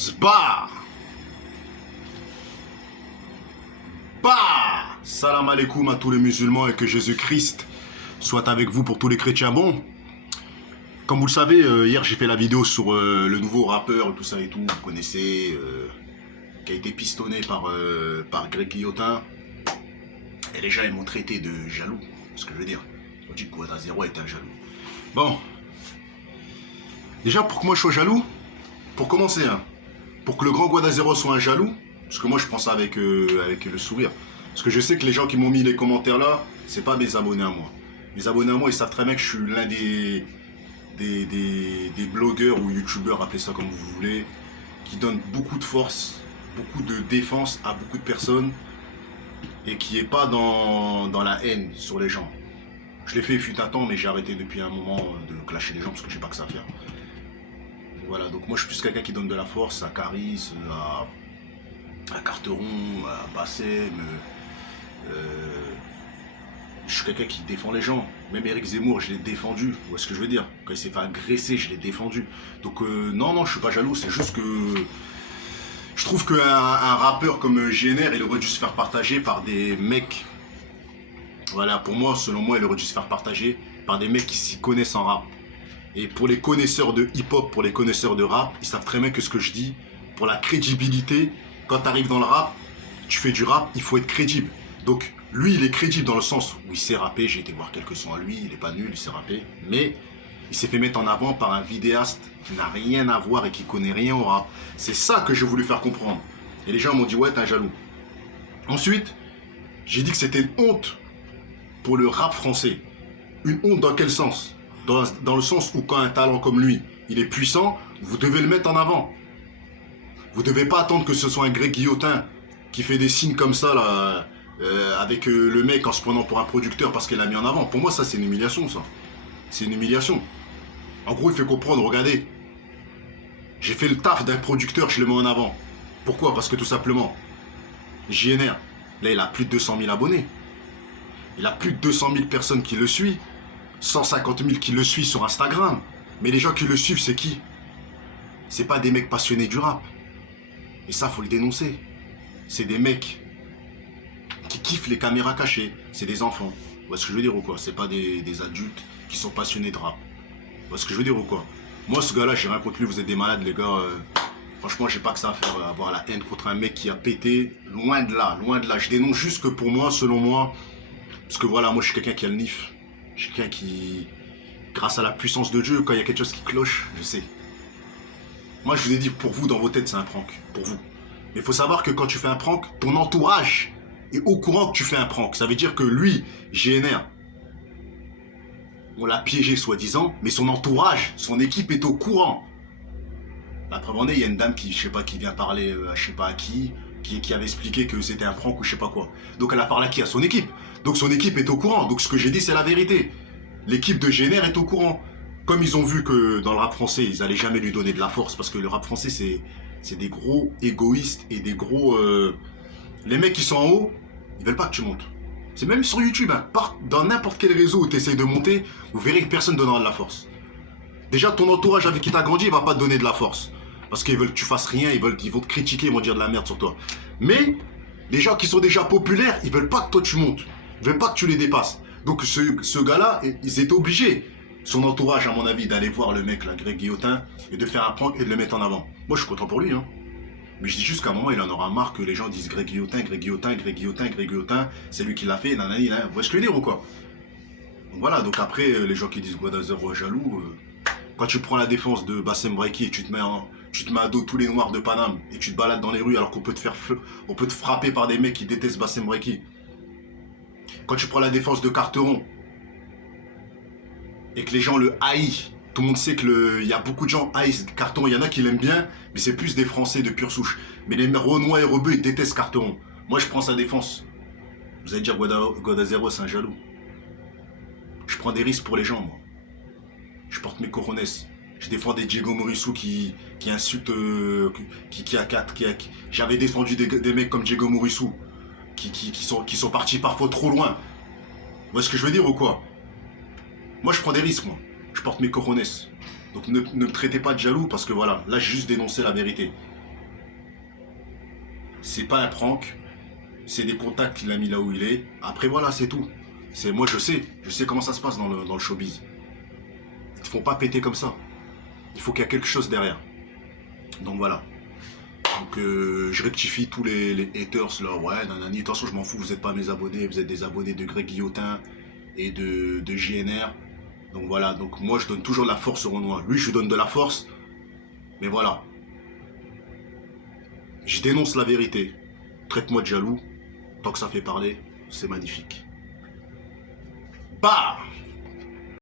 Zbar. Bah. Salam alaikum à tous les musulmans et que Jésus-Christ soit avec vous pour tous les chrétiens. Bon, comme vous le savez, hier j'ai fait la vidéo sur le nouveau rappeur, tout ça et tout, vous connaissez, qui a été pistonné par Greg Guillotin. Et les gens ils m'ont traité de jaloux, c'est ce que je veux dire. On dit que Guada Zero est un jaloux. Bon, déjà pour que moi je sois jaloux, pour commencer, hein, pour que le grand Guada Zero soit un jaloux, parce que moi je prends ça avec le sourire. Parce que je sais que les gens qui m'ont mis les commentaires là, c'est pas mes abonnés à moi. Mes abonnés à moi, ils savent très bien que je suis l'un des blogueurs ou youtubeurs, appelez ça comme vous voulez, qui donne beaucoup de force, beaucoup de défense à beaucoup de personnes et qui est pas dans la haine sur les gens. Je l'ai fait il fut un temps, mais j'ai arrêté depuis un moment de clasher les gens parce que j'ai pas que ça à faire. Voilà, donc moi je suis plus quelqu'un qui donne de la force à Caris, à Carteron, à Bassem. Je suis quelqu'un qui défend les gens. Même Eric Zemmour, je l'ai défendu. Vous voyez ce que je veux dire? Quand il s'est fait agresser, je l'ai défendu. Donc non, je suis pas jaloux. C'est juste que je trouve qu'un rappeur comme GNR, il aurait dû se faire partager par des mecs. Voilà, pour moi, selon moi, il aurait dû se faire partager par des mecs qui s'y connaissent en rap. Et pour les connaisseurs de hip-hop, pour les connaisseurs de rap, ils savent très bien que ce que je dis, pour la crédibilité, quand tu arrives dans le rap, tu fais du rap, il faut être crédible. Donc, lui, il est crédible dans le sens où il sait rapper. J'ai été voir quelques sons à lui, il est pas nul, il sait rapper. Mais il s'est fait mettre en avant par un vidéaste qui n'a rien à voir et qui connaît rien au rap. C'est ça que j'ai voulu faire comprendre. Et les gens m'ont dit, ouais, t'es un jaloux. Ensuite, j'ai dit que c'était une honte pour le rap français. Une honte dans quel sens? Dans le sens où quand un talent comme lui, il est puissant, vous devez le mettre en avant. Vous devez pas attendre que ce soit un Greg Guillotin qui fait des signes comme ça là, avec le mec en se prenant pour un producteur parce qu'il l'a mis en avant. Pour moi, ça c'est une humiliation, ça. C'est une humiliation. En gros, il fait comprendre, regardez, j'ai fait le taf d'un producteur, je le mets en avant. Pourquoi? Parce que tout simplement, JNR, là il a plus de 200 000 abonnés. Il a plus de 200 000 personnes qui le suivent. 150 000 qui le suivent sur Instagram. Mais les gens qui le suivent, c'est qui? C'est pas des mecs passionnés du rap. Et ça, faut le dénoncer. C'est des mecs qui kiffent les caméras cachées. C'est des enfants. Vous voyez ce que je veux dire ou quoi? C'est pas des adultes qui sont passionnés de rap. Vous voyez ce que je veux dire ou quoi? Moi, ce gars-là, j'ai rien contre lui. Vous êtes des malades, les gars. Franchement, j'ai pas que ça à faire, avoir la haine contre un mec qui a pété. Loin de là, loin de là. Je dénonce juste que pour moi, selon moi, parce que voilà, moi, je suis quelqu'un qui a le nif. Je suis quelqu'un qui, grâce à la puissance de Dieu, quand il y a quelque chose qui cloche, je sais. Moi, je vous ai dit, pour vous, dans vos têtes, c'est un prank. Pour vous. Mais il faut savoir que quand tu fais un prank, ton entourage est au courant que tu fais un prank. Ça veut dire que lui, GNR, on l'a piégé soi-disant, mais son entourage, son équipe est au courant. La preuve en est, il y a une dame qui, je sais pas, qui vient parler à je sais pas à qui avait expliqué que c'était un prank ou je sais pas quoi. Donc elle a parlé à qui? À son équipe. Donc son équipe est au courant. Donc ce que j'ai dit, c'est la vérité. L'équipe de GNR est au courant. Comme ils ont vu que dans le rap français, ils allaient jamais lui donner de la force, parce que le rap français, c'est des gros égoïstes et des gros... Les mecs qui sont en haut, ils veulent pas que tu montes. C'est même sur YouTube, hein. Dans n'importe quel réseau où tu essayes de monter, vous verrez que personne ne donnera de la force. Déjà, ton entourage avec qui tu as grandi, il va pas te donner de la force. Parce qu'ils veulent que tu fasses rien, ils vont te critiquer, ils vont dire de la merde sur toi. Mais les gens qui sont déjà populaires, ils veulent pas que toi tu montes. Ils veulent pas que tu les dépasses. Donc ce gars-là, ils étaient obligés, son entourage à mon avis, d'aller voir le mec, là, Greg Guillotin, et de faire un prank et de le mettre en avant. Moi je suis content pour lui, hein. Mais je dis juste qu'à un moment, il en aura marre que les gens disent Greg Guillotin, Greg Guillotin, Greg Guillotin, Greg Guillotin, c'est lui qui l'a fait, nanani, nanani. Vous voyez ce que je veux dire ou quoi? Donc voilà, donc après, les gens qui disent Guada Zero est jaloux, quand tu prends la défense de Bassem Braiki et tu te mets à dos tous les noirs de Paname et tu te balades dans les rues alors qu'on peut te frapper par des mecs qui détestent Bassem Braiki. Quand tu prends la défense de Carteron et que les gens le haïssent, tout le monde sait qu'il y a beaucoup de gens haïssent Carteron, il y en a qui l'aiment bien, mais c'est plus des Français de pure souche. Mais les Renois et Rebeux, ils détestent Carteron. Moi, je prends sa défense. Vous allez dire Guada Zero, c'est un jaloux. Je prends des risques pour les gens, moi. Je porte mes cojones. Je défends des Diego Morissou qui insultent, j'avais défendu des mecs comme Diego Morissou qui sont partis parfois trop loin. Vous voyez ce que je veux dire ou quoi? Moi je prends des risques, moi. Je porte mes cojones. Donc ne me traitez pas de jaloux parce que voilà, là j'ai juste dénoncé la vérité. C'est pas un prank. C'est des contacts qu'il a mis là où il est. Après, voilà, c'est tout. Moi, je sais comment ça se passe dans le showbiz. Ils te font pas péter comme ça. Il faut qu'il y ait quelque chose derrière. Donc voilà. Donc je rectifie tous les haters là. Ouais, nanani. De toute façon, je m'en fous, vous n'êtes pas mes abonnés. Vous êtes des abonnés de Greg Guillotin et de JNR. Donc voilà. Donc moi, je donne toujours de la force au Renoir. Lui, je lui donne de la force. Mais voilà. Je dénonce la vérité. Traite-moi de jaloux. Tant que ça fait parler, c'est magnifique. Bah!